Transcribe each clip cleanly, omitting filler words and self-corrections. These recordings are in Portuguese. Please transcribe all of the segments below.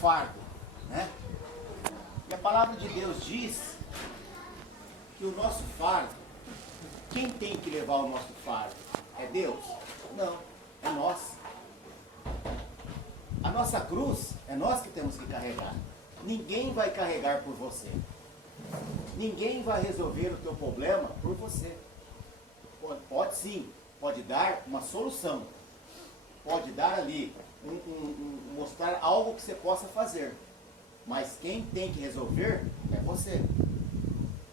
fardo, né? E a palavra de Deus diz que o nosso fardo, quem tem que levar o nosso fardo? É Deus? Não, é nós. A nossa cruz é nós que temos que carregar. Ninguém vai carregar por você. Ninguém vai resolver o teu problema por você. Pode sim, pode dar uma solução. Pode dar ali, mostrar algo que você possa fazer. Mas quem tem que resolver é você.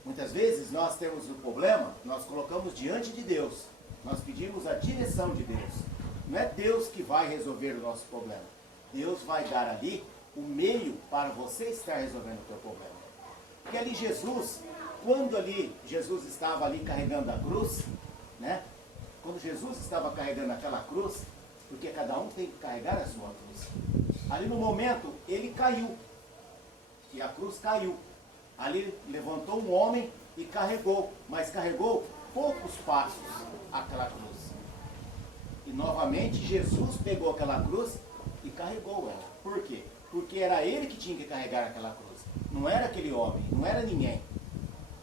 Muitas vezes nós temos o problema, nós colocamos diante de Deus. Nós pedimos a direção de Deus. Não é Deus que vai resolver o nosso problema. Deus vai dar ali o meio para você estar resolvendo o teu problema. Porque ali Jesus, quando ali Jesus estava ali carregando a cruz, né? Quando Jesus estava carregando aquela cruz, porque cada um tem que carregar a sua cruz. Ali no momento, ele caiu. E a cruz caiu. Ali levantou um homem e carregou, mas carregou poucos passos aquela cruz. E novamente Jesus pegou aquela cruz e carregou ela. Por quê? Porque era ele que tinha que carregar aquela cruz. Não era aquele homem, não era ninguém.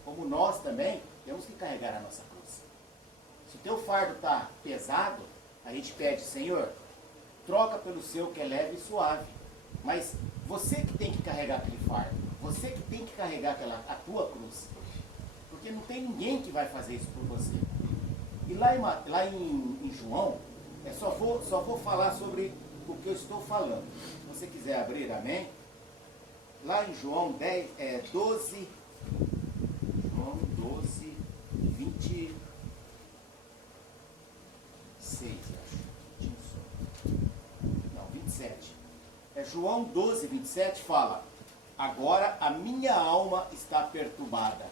Como nós também temos que carregar a nossa cruz. Se o teu fardo está pesado, a gente pede, Senhor, troca pelo seu que é leve e suave. Mas você que tem que carregar aquele fardo. Você que tem que carregar a tua cruz. Porque não tem ninguém que vai fazer isso por você. E lá em João, só vou falar sobre o que eu estou falando. Se você quiser abrir, amém? Lá em João 12, João 12, 26, acho. Não, 27. João 12, 27 fala: agora a minha alma está perturbada.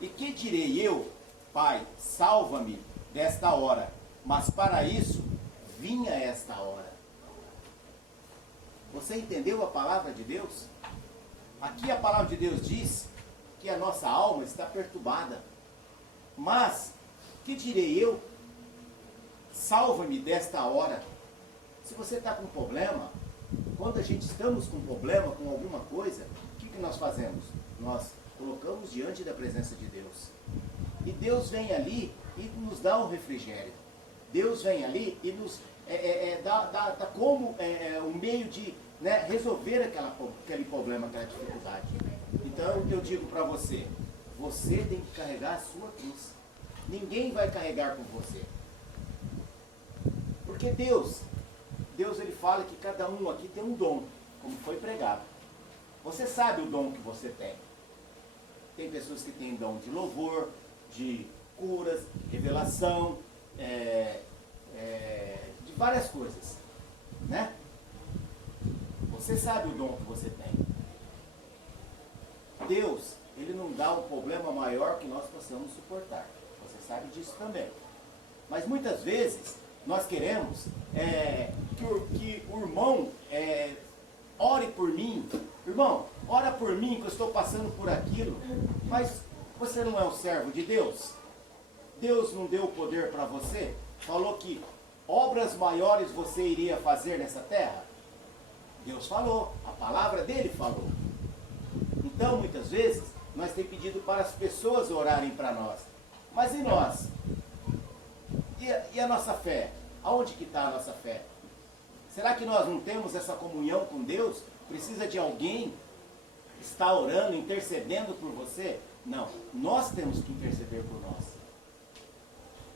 E que direi eu? Pai, salva-me desta hora. Mas para isso vinha esta hora. Você entendeu a palavra de Deus? Aqui a palavra de Deus diz que a nossa alma está perturbada. Mas, que direi eu? Salva-me desta hora. Se você está com problema, quando a gente estamos com problema, com alguma coisa, o que nós fazemos? Nós colocamos diante da presença de Deus. E Deus vem ali e nos dá um refrigério. Deus vem ali e nos dá como um meio de resolver aquele problema, aquela dificuldade. Então eu digo para você, você tem que carregar a sua cruz. Ninguém vai carregar por você. Porque Deus ele fala que cada um aqui tem um dom, como foi pregado. Você sabe o dom que você tem. Tem pessoas que têm dom de louvor, de curas, revelação, de várias coisas, né? Você sabe o dom que você tem. Deus, ele não dá um problema maior que nós possamos suportar. Você sabe disso também. Mas muitas vezes nós queremos que o irmão ore por mim. Irmão, ora por mim que eu estou passando por aquilo. Mas você não é um servo de Deus? Deus não deu o poder para você? Falou que obras maiores você iria fazer nessa terra? Deus falou, a palavra dele falou. Então, muitas vezes, nós temos pedido para as pessoas orarem para nós. Mas e nós? E a nossa fé? Aonde que está a nossa fé? Será que nós não temos essa comunhão com Deus? Precisa de alguém estar orando, intercedendo por você? Não, nós temos que interceder por nós.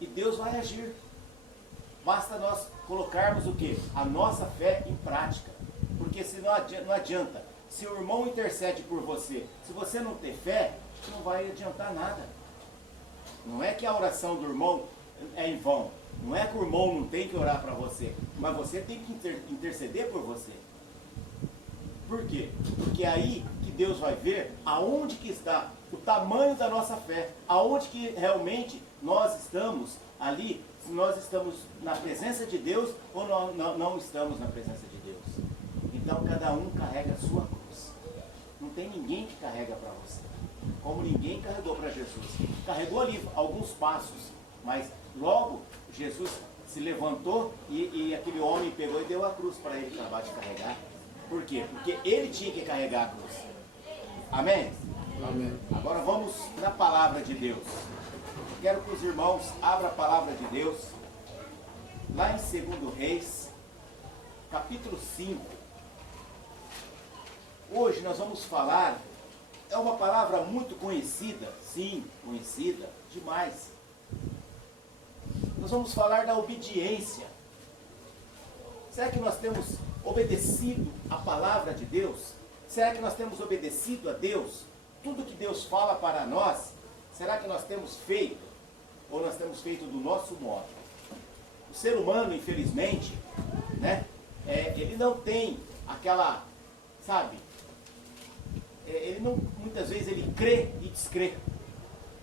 E Deus vai agir. Basta nós colocarmos o quê? A nossa fé em prática. Porque se não adianta. Se o irmão intercede por você, se você não ter fé, não vai adiantar nada. Não é que a oração do irmão é em vão. Não é que o irmão não tem que orar para você. Mas você tem que interceder por você. Por quê? Porque é aí que Deus vai ver aonde que está o tamanho da nossa fé. Aonde que realmente nós estamos ali. Se nós estamos na presença de Deus ou não estamos na presença de Deus. Então cada um carrega a sua cruz. Não tem ninguém que carrega para você. Como ninguém carregou para Jesus. Carregou ali alguns passos. Mas logo Jesus se levantou e aquele homem pegou e deu a cruz para ele acabar de carregar. Por quê? Porque ele tinha que carregar a cruz. Amém? Amém. Agora vamos na palavra de Deus. Quero que os irmãos abram a palavra de Deus lá em 2 Reis, capítulo 5. Hoje nós vamos falar, é uma palavra muito conhecida, sim, conhecida demais. Nós vamos falar da obediência. Será que nós temos obedecido a palavra de Deus? Será que nós temos obedecido a Deus? Tudo que Deus fala para nós, será que nós temos feito? Ou nós temos feito do nosso modo? O ser humano, infelizmente, né, ele não tem aquela, sabe, ele não, muitas vezes ele crê e descrê.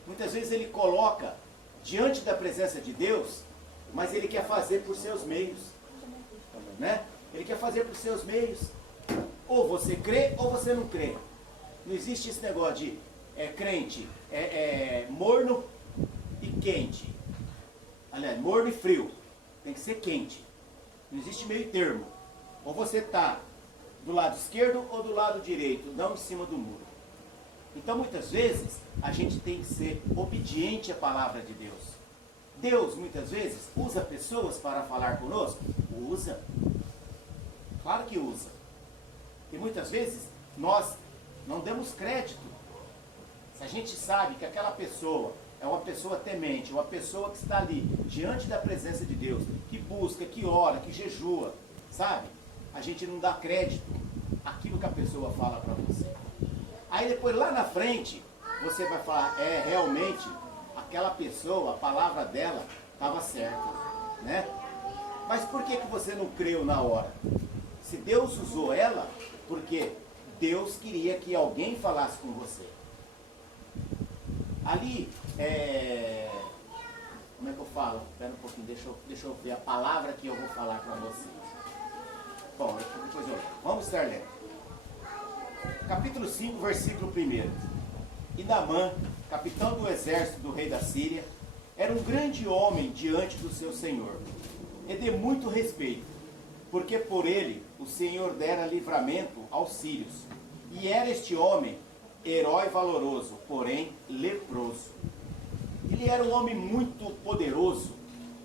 Muitas vezes ele coloca diante da presença de Deus, mas ele quer fazer por seus meios, né? Ele quer fazer por seus meios. Ou você crê ou você não crê. Não existe esse negócio de crente morno e quente. Aliás, morno e frio. Tem que ser quente. Não existe meio termo. Ou você está do lado esquerdo ou do lado direito, não em cima do muro. Então muitas vezes a gente tem que ser obediente à palavra de Deus. Deus muitas vezes usa pessoas para falar conosco? Usa. Claro que usa. E muitas vezes nós não damos crédito. Se a gente sabe que aquela pessoa é uma pessoa temente, uma pessoa que está ali diante da presença de Deus, que busca, que ora, que jejua, sabe? A gente não dá crédito àquilo que a pessoa fala para você. Aí depois lá na frente, você vai falar, realmente, aquela pessoa, a palavra dela estava certa, né? Mas por que você não creu na hora? Se Deus usou ela, porque Deus queria que alguém falasse com você. Ali, como é que eu falo? Espera um pouquinho, deixa eu ver a palavra que eu vou falar para vocês. Bom, depois eu leio. Vamos estar lendo. Capítulo 5, versículo 1. E Naamã, capitão do exército do rei da Síria, era um grande homem diante do seu senhor, e de muito respeito, porque por ele o Senhor dera livramento aos sírios. E era este homem herói valoroso, porém leproso. Ele era um homem muito poderoso,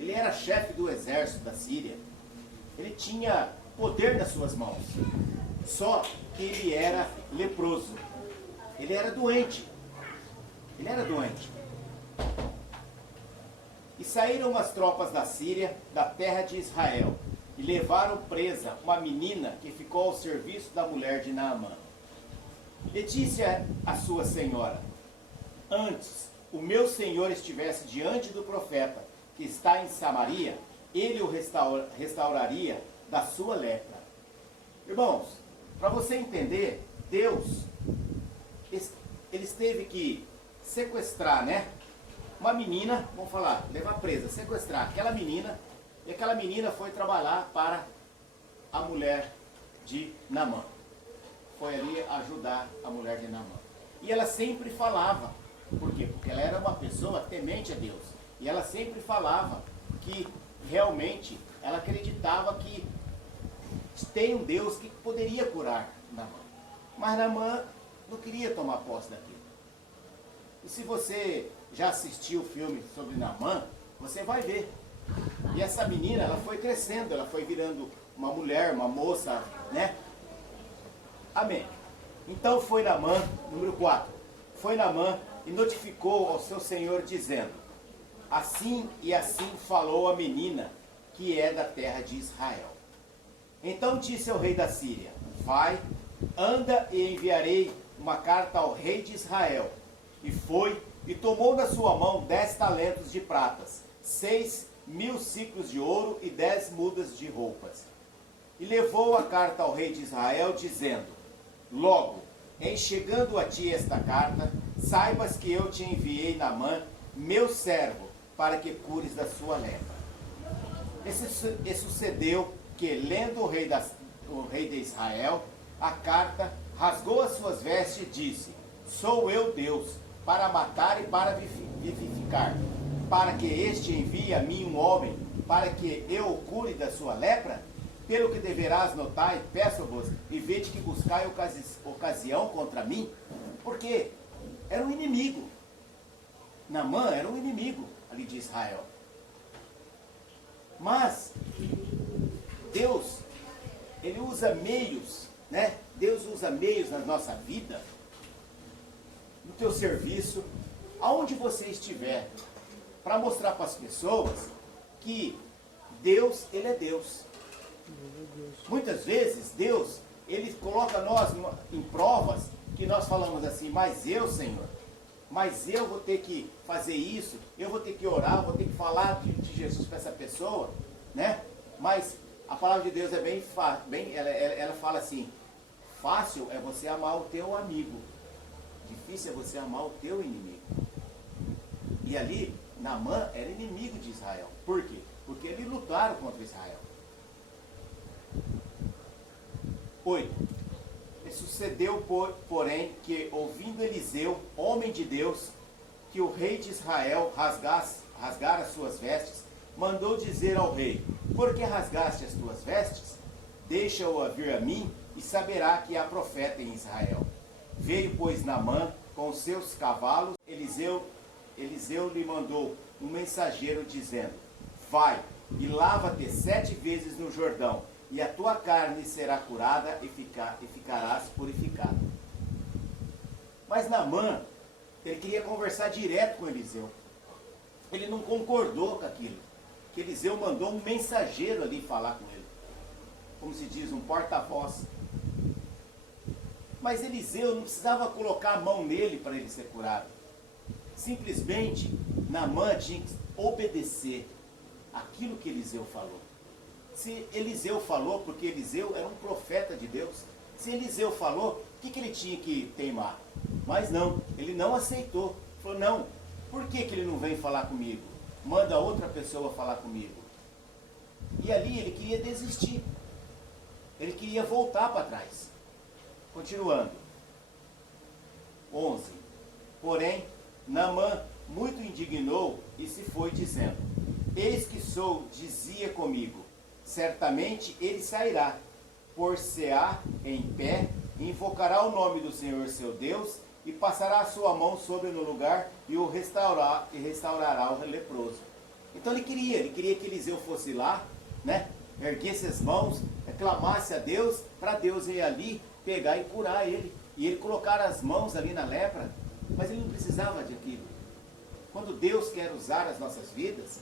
ele era chefe do exército da Síria, ele tinha poder nas suas mãos, só que ele era leproso, ele era doente, E saíram as tropas da Síria, da terra de Israel, e levaram presa uma menina que ficou ao serviço da mulher de Naamã. E disse a sua senhora: antes o meu senhor estivesse diante do profeta que está em Samaria, ele o restauraria da sua lepra. Irmãos, para você entender, Deus, ele teve que sequestrar, né? Uma menina, vamos falar, levar presa, sequestrar aquela menina, e aquela menina foi trabalhar para a mulher de Naamã. Foi ali ajudar a mulher de Naamã. E ela sempre falava, por quê? Porque ela era uma pessoa temente a Deus. E ela sempre falava que realmente ela acreditava que tem um Deus que poderia curar Naamã. Mas Naamã não queria tomar posse daquilo. E se você já assistiu o filme sobre Naamã, você vai ver. E essa menina, ela foi crescendo, ela foi virando uma mulher, uma moça, né? Amém. Então foi Naamã, número 4. Foi Naamã e notificou ao seu senhor, dizendo: assim e assim falou a menina, que é da terra de Israel. Então disse ao rei da Síria: vai, anda e enviarei uma carta ao rei de Israel. E foi, e tomou na sua mão 10 talentos de pratas, 6.000 ciclos de ouro e 10 mudas de roupas. E levou a carta ao rei de Israel, dizendo: logo, em chegando a ti esta carta, saibas que eu te enviei Naamã, meu servo, para que cures da sua lepra. E sucedeu que, lendo o rei de Israel a carta, rasgou as suas vestes e disse: sou eu Deus, para matar e para vivificar, para que este envie a mim um homem, para que eu o cure da sua lepra? Pelo que deverás notar, peço-vos, e vede que buscai ocasião contra mim, porque era um inimigo. Naamã era um inimigo ali de Israel. Mas Deus, Ele usa meios, né? Deus usa meios na nossa vida, no teu serviço, aonde você estiver, para mostrar para as pessoas que Deus, Ele é Deus. Muitas vezes Deus, Ele coloca nós em provas que nós falamos assim, mas eu, Senhor, mas eu vou ter que fazer isso, eu vou ter que orar, vou ter que falar de Jesus para essa pessoa, né? Mas a palavra de Deus é bem fácil, ela fala assim, fácil é você amar o teu amigo, difícil é você amar o teu inimigo. E ali, Naamã era inimigo de Israel. Por quê? Porque eles lutaram contra Israel. 8. E sucedeu, porém, que ouvindo Eliseu, homem de Deus, que o rei de Israel rasgara as suas vestes, mandou dizer ao rei, por que rasgaste as tuas vestes? Deixa-o vir a mim, e saberá que há profeta em Israel. Veio, pois, Naamã com os seus cavalos. Eliseu lhe mandou um mensageiro dizendo, vai e lava-te 7 vezes no Jordão, e a tua carne será curada e ficarás purificado. Mas Naamã, ele queria conversar direto com Eliseu. Ele não concordou com aquilo. Que Eliseu mandou um mensageiro ali falar com ele. Como se diz, um porta-voz. Mas Eliseu não precisava colocar a mão nele para ele ser curado. Simplesmente, Naamã tinha que obedecer aquilo que Eliseu falou. Se Eliseu falou, porque Eliseu era um profeta de Deus, se Eliseu falou, o que ele tinha que teimar? Mas não, ele não aceitou. Falou, não, por que ele não vem falar comigo? Manda outra pessoa falar comigo. E ali ele queria desistir. Ele queria voltar para trás. Continuando. 11. Porém, Naamã muito indignou e se foi dizendo, eis que sou, dizia comigo, certamente ele sairá, por-se-á em pé, invocará o nome do Senhor seu Deus, e passará a sua mão sobre no lugar, e o restaurará o leproso. Então ele queria que Eliseu fosse lá, né, erguesse as mãos, clamasse a Deus, para Deus ir ali, pegar e curar ele. E ele colocar as mãos ali na lepra, mas ele não precisava de aquilo. Quando Deus quer usar as nossas vidas,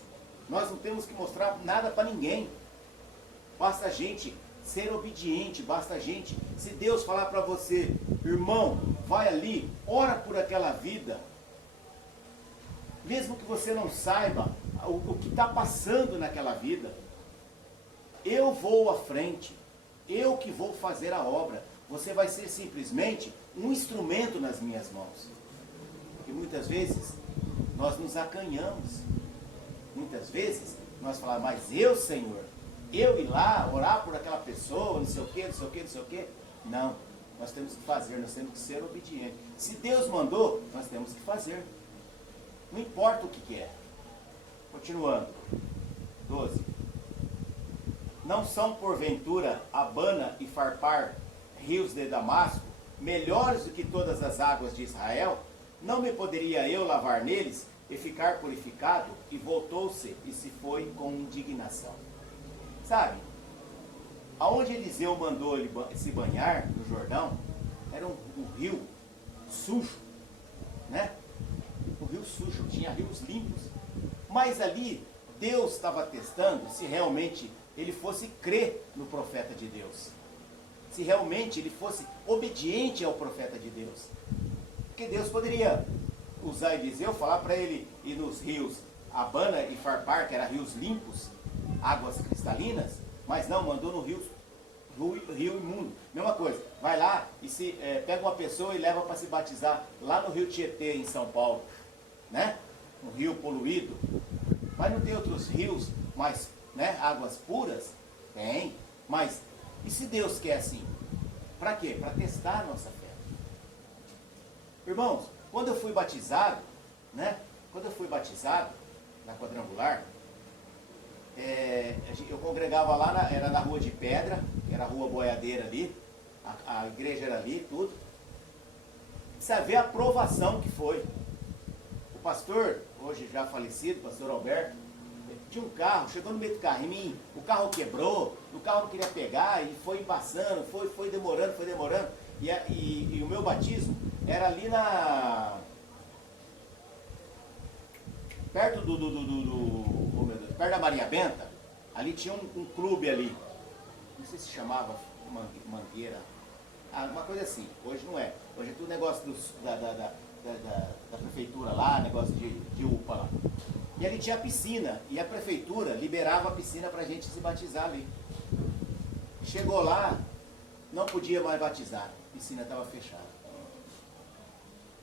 nós não temos que mostrar nada para ninguém. Basta a gente ser obediente, basta a gente, se Deus falar para você, irmão, vai ali, ora por aquela vida, mesmo que você não saiba o que está passando naquela vida, eu vou à frente, eu que vou fazer a obra, você vai ser simplesmente um instrumento nas minhas mãos. E muitas vezes nós nos acanhamos, muitas vezes nós falamos, mas eu, Senhor, eu ir lá, orar por aquela pessoa, não sei o que, não sei o que, não sei o que. Não, nós temos que fazer, nós temos que ser obedientes. Se Deus mandou, nós temos que fazer. Não importa o que é. Continuando. 12. Não são porventura Abana e Farpar, rios de Damasco, melhores do que todas as águas de Israel? Não me poderia eu lavar neles e ficar purificado? E voltou-se e se foi com indignação. Sabe, aonde Eliseu mandou ele se banhar, no Jordão, era um rio sujo, né? Um rio sujo, tinha rios limpos. Mas ali, Deus estava testando se realmente ele fosse crer no profeta de Deus. Se realmente ele fosse obediente ao profeta de Deus. Porque Deus poderia usar Eliseu, falar para ele ir nos rios Abana e Farpar, que eram rios limpos, águas cristalinas, mas não, mandou no rio imundo. Mesma coisa, vai lá e pega uma pessoa e leva para se batizar lá no rio Tietê, em São Paulo, né? Um rio poluído. Mas não tem outros rios mais, né, águas puras? Tem, mas e se Deus quer assim? Para quê? Para testar a nossa fé. Irmãos, quando eu fui batizado, né? Quando eu fui batizado na quadrangular, eu congregava lá, era na Rua de Pedra, que era a Rua Boiadeira ali, a igreja era ali, tudo. Você vê a aprovação que foi. O pastor, hoje já falecido, o pastor Alberto, tinha um carro, chegou no meio do carro em mim, o carro quebrou, o carro não queria pegar e foi passando, foi demorando. E o meu batismo era ali perto oh meu Deus, perto da Maria Benta, ali tinha um clube ali, não sei se chamava Mangueira, uma coisa assim, hoje não é, hoje é tudo negócio da prefeitura lá, negócio de UPA lá. E ali tinha a piscina, e a prefeitura liberava a piscina para a gente se batizar ali. Chegou lá, não podia mais batizar, a piscina estava fechada.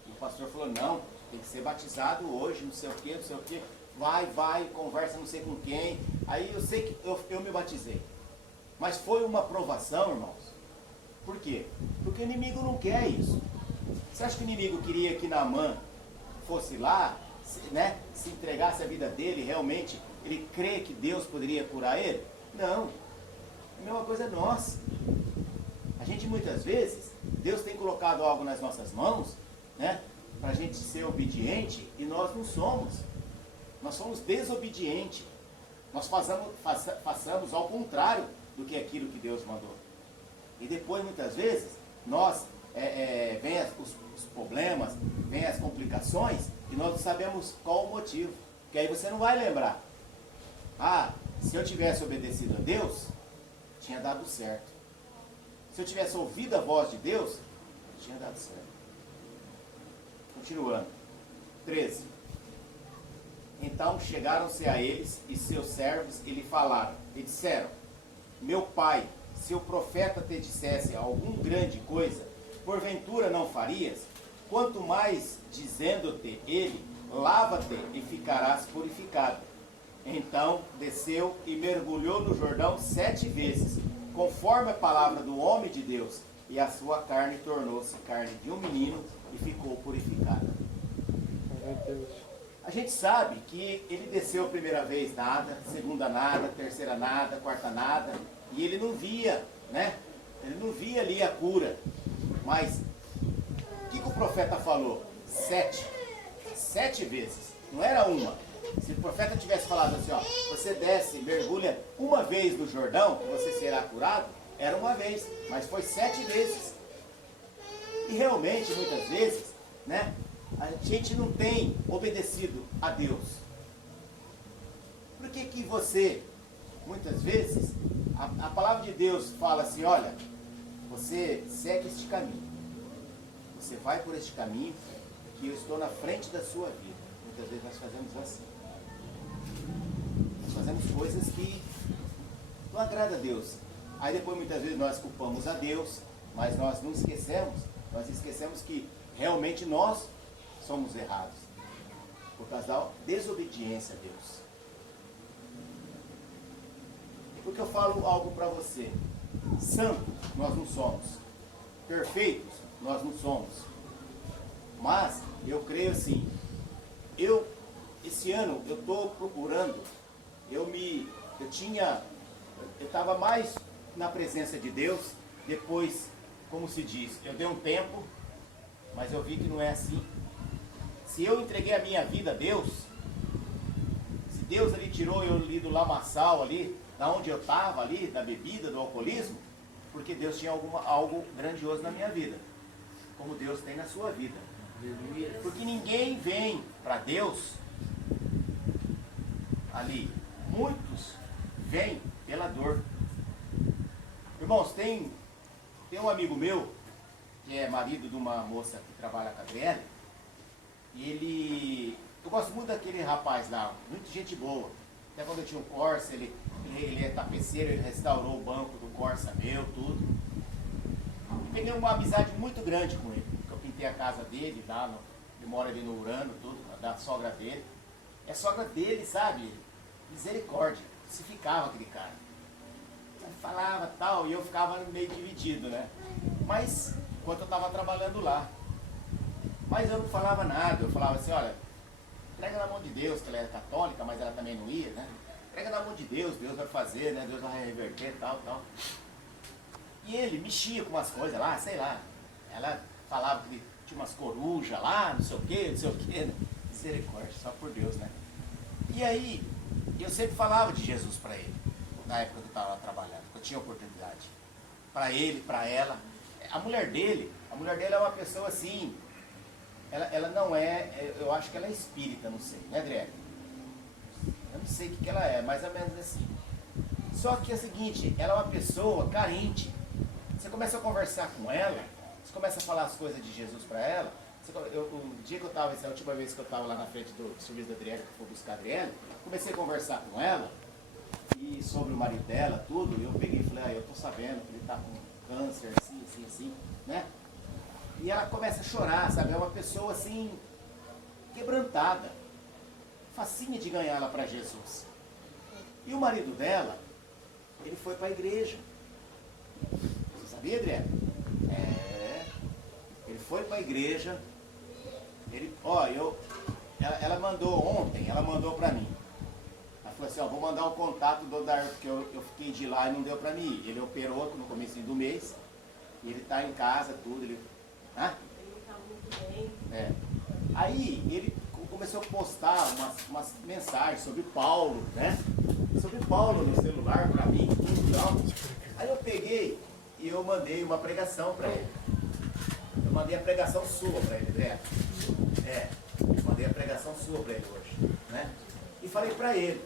E o pastor falou, não, tem que ser batizado hoje, não sei o que, vai, conversa não sei com quem. Aí eu sei que eu me batizei. Mas foi uma provação, irmãos. Por quê? Porque o inimigo não quer isso. Você acha que o inimigo queria que Naamã fosse lá, né, se entregasse a vida dele, realmente ele crê que Deus poderia curar ele? Não. A mesma coisa é nós. A gente muitas vezes, Deus tem colocado algo nas nossas mãos, né, para a gente ser obediente, e nós não somos. Nós somos desobedientes. Nós façamos ao contrário do que aquilo que Deus mandou. E depois, muitas vezes, nós vem os problemas, vem as complicações, e nós não sabemos qual o motivo. Porque aí você não vai lembrar. Ah, se eu tivesse obedecido a Deus, tinha dado certo. Se eu tivesse ouvido a voz de Deus, tinha dado certo. Continuando. 13. Então chegaram-se a eles e seus servos e lhe falaram, e disseram, meu pai, se o profeta te dissesse alguma grande coisa, porventura não farias? Quanto mais dizendo-te ele, lava-te e ficarás purificado. Então desceu e mergulhou no Jordão 7 vezes, conforme a palavra do homem de Deus, e a sua carne tornou-se carne de um menino e ficou purificada. A gente sabe que ele desceu a primeira vez nada, segunda nada, terceira nada, quarta nada, e ele não via, né? Ele não via ali a cura. Mas o que o profeta falou? 7 vezes, não era uma. Se o profeta tivesse falado assim, ó, você desce, mergulha uma vez no Jordão, você será curado, era uma vez, mas foi 7 vezes. E realmente, muitas vezes, né, a gente não tem obedecido a Deus. Por que que você, muitas vezes, a palavra de Deus fala assim, olha, você segue este caminho, você vai por este caminho, que eu estou na frente da sua vida. Muitas vezes nós fazemos assim. Nós fazemos coisas que não agradam a Deus. Aí depois muitas vezes nós culpamos a Deus, mas nós não esquecemos. Nós esquecemos que realmente nós somos errados. Por causa da desobediência a Deus. Porque eu falo algo para você. Santo nós não somos. Perfeitos nós não somos. Mas eu creio assim. Esse ano eu estou procurando. Eu estava mais na presença de Deus. Depois, como se diz, eu dei um tempo, mas eu vi que não é assim. Se eu entreguei a minha vida a Deus, se Deus ali tirou eu ali do lamaçal ali, da onde eu estava ali, da bebida, do alcoolismo, porque Deus tinha algo grandioso na minha vida, como Deus tem na sua vida. Porque ninguém vem para Deus ali, muitos vêm pela dor. Irmãos, tem um amigo meu, que é marido de uma moça que trabalha com a Adriele, e eu gosto muito daquele rapaz lá, muito gente boa. Até quando eu tinha um Corsa, ele é tapeceiro, ele restaurou o banco do Corsa meu, tudo. Peguei uma amizade muito grande com ele. Eu pintei a casa dele, lá ele mora ali no Urano, tudo, da sogra dele. É sogra dele, sabe? Misericórdia, se ficava aquele cara. Ele falava tal, e eu ficava meio dividido, né? Mas, enquanto eu estava trabalhando lá. Mas eu não falava nada, eu falava assim, olha, entrega na mão de Deus, que ela era católica, mas ela também não ia, né? Entrega na mão de Deus, Deus vai fazer, né? Deus vai reverter, tal, tal. E ele mexia com umas coisas lá, sei lá. Ela falava que tinha umas corujas lá, não sei o quê, né? Misericórdia, só por Deus, né? E aí, eu sempre falava de Jesus para ele, na época que eu estava trabalhando, que eu tinha oportunidade. Para ele, para ela. A mulher dele é uma pessoa assim, ela não é, eu acho que ela é espírita, não sei, né, André? Eu não sei o que ela é, mais ou menos assim. Só que é o seguinte, ela é uma pessoa carente. Você começa a conversar com ela, você começa a falar as coisas de Jesus para ela. O dia que eu estava, essa última vez que eu estava lá na frente do serviço da Adriana, que eu fui buscar a Adriana, comecei a conversar com ela, e sobre o marido dela, tudo, e eu peguei e falei, eu tô sabendo que ele está com câncer, assim, né? E ela começa a chorar, sabe? É uma pessoa assim, quebrantada. Facinha de ganhar ela para Jesus. E o marido dela, ele foi para a igreja. Você sabia, Adriana? Ele foi para a igreja. Ela mandou ontem, ela mandou para mim. Ela falou assim, vou mandar o contato do Dar, porque eu fiquei de lá e não deu para mim ir. Ele operou no começo do mês. E ele está em casa, tudo. Ele está muito bem. Aí ele começou a postar umas mensagens sobre Paulo, né? Sobre Paulo no celular para mim, tudo e tal. Aí eu peguei e eu mandei uma pregação para ele. Eu mandei a pregação sua para ele, André. Eu mandei a pregação sua para ele hoje, né? E falei para ele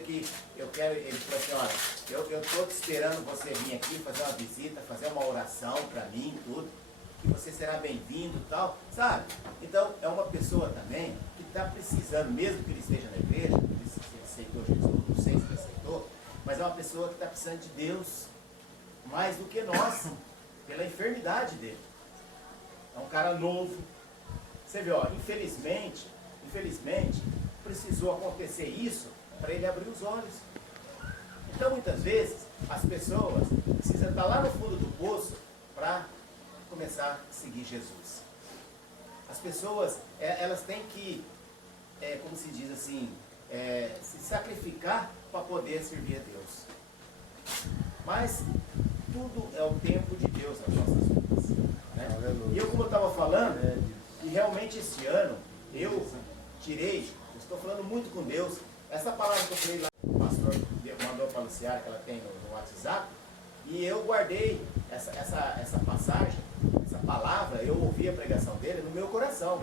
que eu quero, ele falou assim, olha, eu estou te esperando você vir aqui fazer uma visita, fazer uma oração para mim, tudo, que você será bem-vindo e tal, sabe? Então, é uma pessoa também que está precisando, mesmo que ele esteja na igreja, ele aceitou Jesus, não sei se ele aceitou, mas é uma pessoa que está precisando de Deus mais do que nós, pela enfermidade dele. É um cara novo. Você vê, infelizmente, precisou acontecer isso para ele abrir os olhos. Então, muitas vezes, as pessoas precisam estar lá no fundo do poço para começar a seguir Jesus. As pessoas, elas têm que, como se diz assim, se sacrificar para poder servir a Deus. Mas tudo é o tempo de Deus nas nossas vidas. Né? E eu, como eu estava falando, que realmente esse ano eu estou falando muito com Deus. Essa palavra que eu falei lá, o pastor mandou para a Luciara, que ela tem no WhatsApp, e eu guardei essa passagem, essa palavra, eu ouvi a pregação dele no meu coração.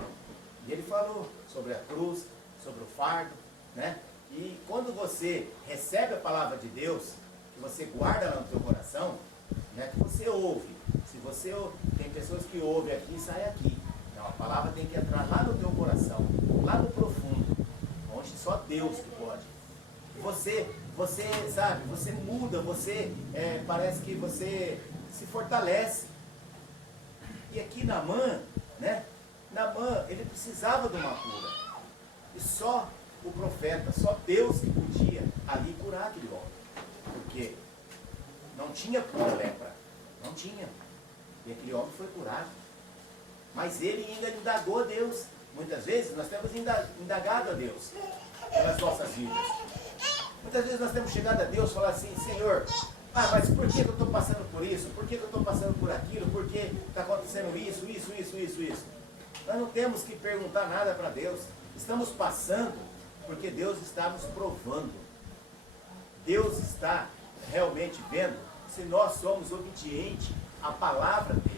E ele falou sobre a cruz, sobre o fardo, né? E quando você recebe a palavra de Deus, que você guarda ela no teu coração, né? Que você ouve. Se você tem pessoas que ouvem aqui e saem aqui. Não, a palavra tem que entrar lá no teu coração, lá no profundo, onde só Deus que pode. Você sabe, você muda, parece que você se fortalece. E aqui Naamã, né? Naamã, ele precisava de uma cura. E só o profeta, só Deus que podia ali curar aquele homem. Porque não tinha cura lepra. Não tinha. E aquele homem foi curado. Mas ele ainda indagou a Deus. Muitas vezes nós temos indagado a Deus pelas nossas vidas. Muitas vezes nós temos chegado a Deus e falado assim, Senhor, mas por que eu estou passando por isso? Por que eu estou passando por aquilo? Por que está acontecendo isso? Nós não temos que perguntar nada para Deus. Estamos passando porque Deus está nos provando. Deus está realmente vendo se nós somos obedientes à palavra dele.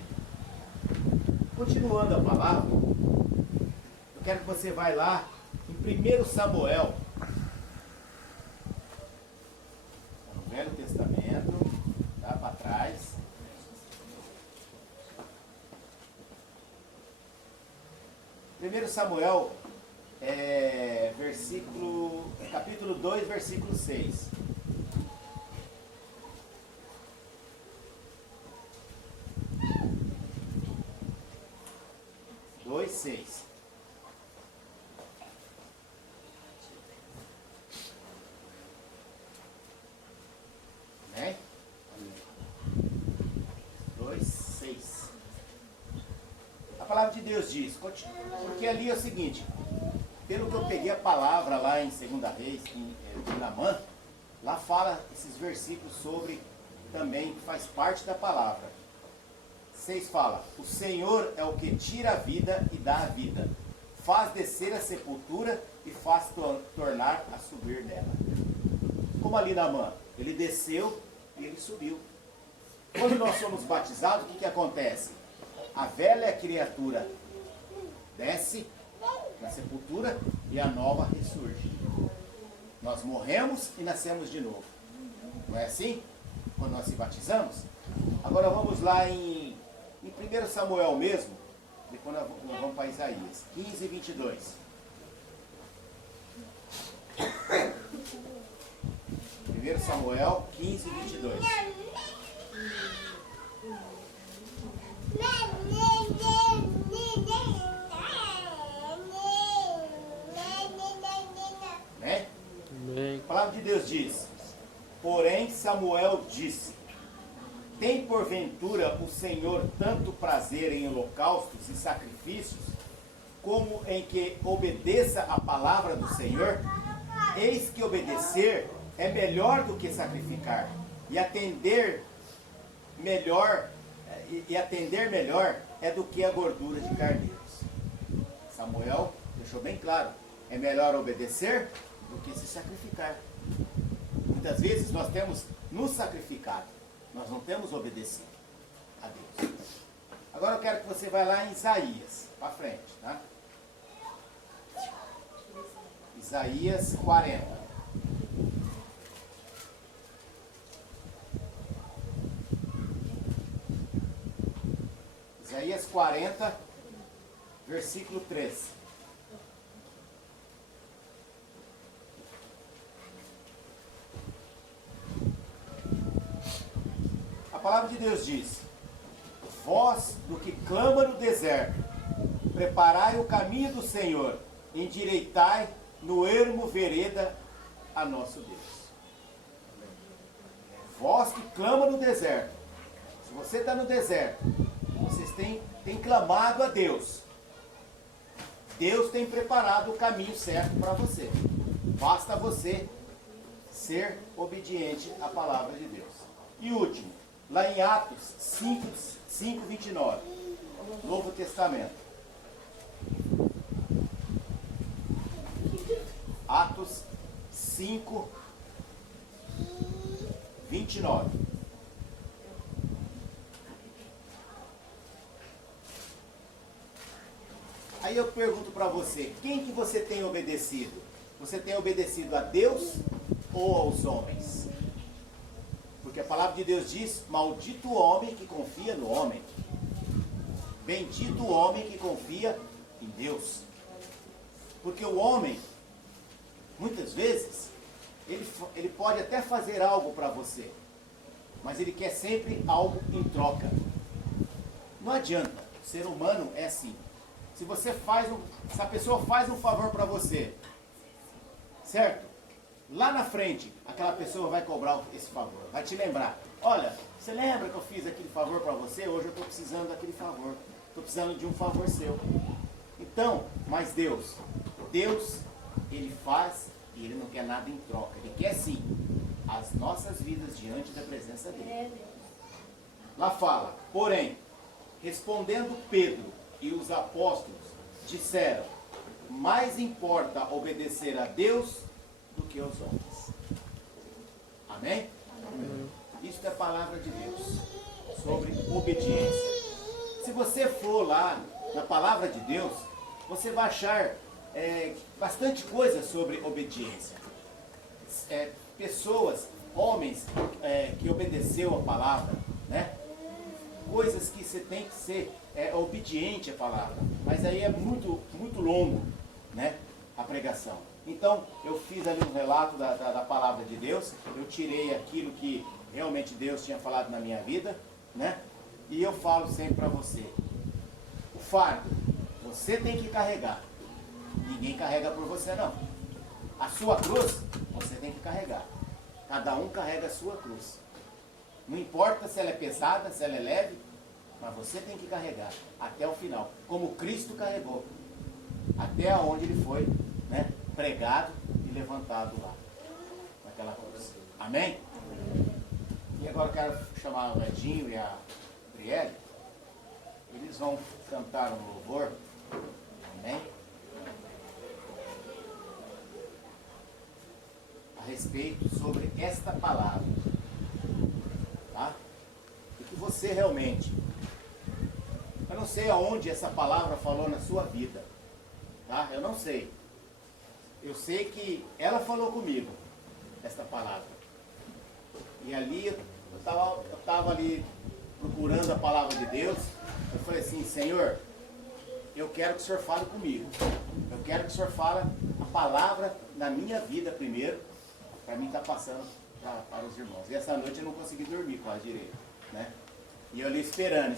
Continuando a palavra, eu quero que você vá lá em 1 Samuel, no Velho Testamento, tá para trás. 1 Samuel, capítulo 2, versículo 6. Seis. Né? 2:6. A palavra de Deus diz, porque ali é o seguinte, pelo que eu peguei a palavra lá em 2 Reis, de Naamã, lá fala esses versículos sobre também, que faz parte da palavra. 6 fala: o Senhor é o que tira a vida e dá a vida, faz descer a sepultura e faz tornar a subir dela. Como ali Naamã, ele desceu e ele subiu. Quando nós somos batizados, o que acontece? A velha criatura desce na sepultura e a nova ressurge. Nós morremos e nascemos de novo. Não é assim? Quando nós se batizamos? Agora vamos lá em 1 Samuel mesmo, depois nós vamos para Isaías 15, 22. 1 Samuel 15, 22. Né? A palavra de Deus diz: porém Samuel disse: tem porventura o Senhor tanto prazer em holocaustos e sacrifícios, como em que obedeça a palavra do Senhor? Eis que obedecer é melhor do que sacrificar, e atender melhor é do que a gordura de carneiros. Samuel deixou bem claro: é melhor obedecer do que se sacrificar. Muitas vezes nós temos nos sacrificado, nós não temos obedecido a Deus. Agora eu quero que você vá lá em Isaías, para frente, tá? Isaías 40. Isaías 40, versículo 3. A palavra de Deus diz: voz do que clama no deserto, preparai o caminho do Senhor, endireitai no ermo vereda a nosso Deus. Voz que clama no deserto. Se você está no deserto, vocês têm clamado a Deus. Deus tem preparado o caminho certo para você. Basta você ser obediente à palavra de Deus. E último, lá em Atos 5, 29, Novo Testamento. Atos 5, 29. Aí eu pergunto para você: quem que você tem obedecido? Você tem obedecido a Deus ou aos homens? Porque a palavra de Deus diz: maldito o homem que confia no homem, bendito o homem que confia em Deus. Porque o homem, muitas vezes, ele pode até fazer algo para você, mas ele quer sempre algo em troca. Não adianta, o ser humano é assim. Se a pessoa faz um favor para você, certo? Lá na frente, aquela pessoa vai cobrar esse favor, vai te lembrar: olha, você lembra que eu fiz aquele favor para você? Hoje eu estou precisando daquele favor, estou precisando de um favor seu. Então, mas Deus, Ele faz e Ele não quer nada em troca. Ele quer sim as nossas vidas diante da presença dEle. Lá fala: porém, respondendo Pedro e os apóstolos, disseram: mais importa obedecer a Deus do que aos homens. Amém? Amém. Isso é a palavra de Deus sobre obediência. Se você for lá na palavra de Deus, você vai achar bastante coisa sobre obediência. Pessoas, homens que obedeceu a palavra, né? Coisas que você tem que ser obediente à palavra. Mas aí é muito, muito longo, né, a pregação. Então, eu fiz ali um relato da palavra de Deus. Eu tirei aquilo que realmente Deus tinha falado na minha vida, né? E eu falo sempre para você: o fardo você tem que carregar. Ninguém carrega por você, não. A sua cruz você tem que carregar. Cada um carrega a sua cruz. Não importa se ela é pesada, se ela é leve, mas você tem que carregar até o final, como Cristo carregou, até onde ele foi, né, pregado e levantado lá. naquela cruz. Amém? E agora eu quero chamar o Edinho e a Brielle. Eles vão cantar um louvor. Amém? A respeito sobre esta palavra. Tá? E que você realmente... Eu não sei aonde essa palavra falou na sua vida. Tá? Eu não sei. Eu sei que ela falou comigo, esta palavra. E ali, eu estava ali procurando a palavra de Deus. Eu falei assim, Senhor, eu quero que o Senhor fale comigo. Eu quero que o Senhor fale a palavra na minha vida primeiro, para mim estar passando para os irmãos. E essa noite eu não consegui dormir quase direito, né? E eu ali esperando.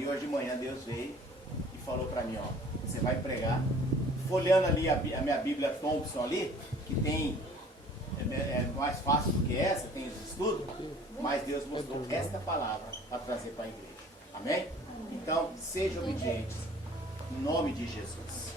E hoje de manhã Deus veio e falou para mim, ó, você vai pregar. Folheando ali a minha Bíblia Thompson ali, que tem, é mais fácil do que essa, tem os estudos, mas Deus mostrou esta palavra para trazer para a igreja. Amém? Então, sejam obedientes, em nome de Jesus.